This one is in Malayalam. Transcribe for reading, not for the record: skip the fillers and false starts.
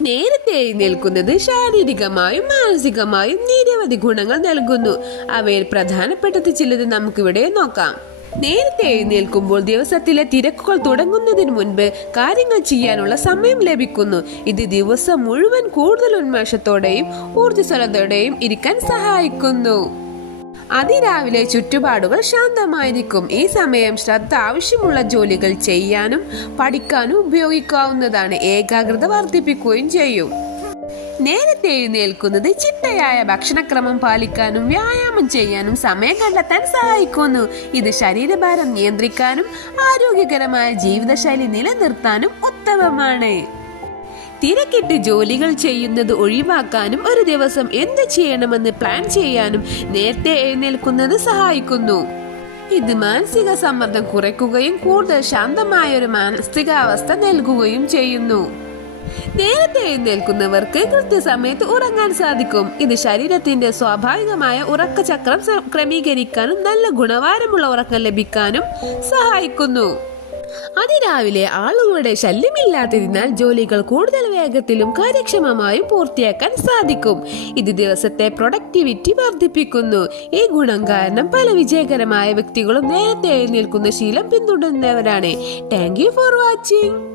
നേരത്തെ എഴുന്നേൽക്കുന്നത് ശാരീരികമായും മാനസികമായും നിരവധി ഗുണങ്ങൾ നൽകുന്നു. അവയിൽ പ്രധാനപ്പെട്ടത് ചിലത് നമുക്കിവിടെ നോക്കാം. നേരത്തെ എഴുന്നേൽക്കുമ്പോൾ ദിവസത്തിലെ തിരക്കുകൾ തുടങ്ങുന്നതിന് മുൻപ് കാര്യങ്ങൾ ചെയ്യാനുള്ള സമയം ലഭിക്കുന്നു. ഇത് ദിവസം മുഴുവൻ കൂടുതൽ ഉന്മേഷത്തോടെയും ഊർജ്ജസ്വലതയോടെയും ഇരിക്കാൻ സഹായിക്കുന്നു. അതിരാവിലെ ചുറ്റുപാടുകൾ ശാന്തമായിരിക്കും. ഈ സമയം ശ്രദ്ധ ആവശ്യമുള്ള ജോലികൾ ചെയ്യാനും പഠിക്കാനും ഉപയോഗിക്കാവുന്നതാണ്. ഏകാഗ്രത വർദ്ധിപ്പിക്കുകയും ചെയ്യും. നേരത്തെ എഴുന്നേൽക്കുന്നത് ചിട്ടയായ ഭക്ഷണക്രമം പാലിക്കാനും വ്യായാമം ചെയ്യാനും സമയം കണ്ടെത്താൻ സഹായിക്കുന്നു. ഇത് ശരീരഭാരം നിയന്ത്രിക്കാനും ആരോഗ്യകരമായ ജീവിതശൈലി നിലനിർത്താനും ഉത്തമമാണ്. തിരക്കിട്ട് ജോലികൾ ചെയ്യുന്നത് ഒഴിവാക്കാനും ഒരു ദിവസം എന്ത് ചെയ്യണമെന്ന് പ്ലാൻ ചെയ്യാനും നേരത്തെ എഴുന്നേൽക്കുന്നത് സഹായിക്കുന്നു. ഇത് മാനസിക സമ്മർദ്ദം കുറയ്ക്കുകയും കൂടുതൽ ശാന്തമായ ഒരു മാനസികാവസ്ഥ നൽകുകയും ചെയ്യുന്നു. നേരത്തെ എഴുന്നേൽക്കുന്നവർക്ക് കൃത്യസമയത്ത് ഉറങ്ങാൻ സാധിക്കും. ഇത് ശരീരത്തിന്റെ സ്വാഭാവികമായ ഉറക്കചക്രം ക്രമീകരിക്കാനും നല്ല ഗുണവാരമുള്ള ഉറക്കം ലഭിക്കാനും സഹായിക്കുന്നു. അതിരാവിലെ ആളുകളുടെ ശല്യമില്ലാത്തതിനാൽ ജോലികൾ കൂടുതൽ വേഗത്തിലും കാര്യക്ഷമമായും പൂർത്തിയാക്കാൻ സാധിക്കും. ഇത് ദിവസത്തെ പ്രൊഡക്ടിവിറ്റി വർദ്ധിപ്പിക്കുന്നു. ഈ ഗുണം കാരണം പല വിജയകരമായ വ്യക്തികളും നേരത്തെ എഴുന്നേൽക്കുന്ന ശീലം പിന്തുടരുന്നവരാണ്. Thank you for watching.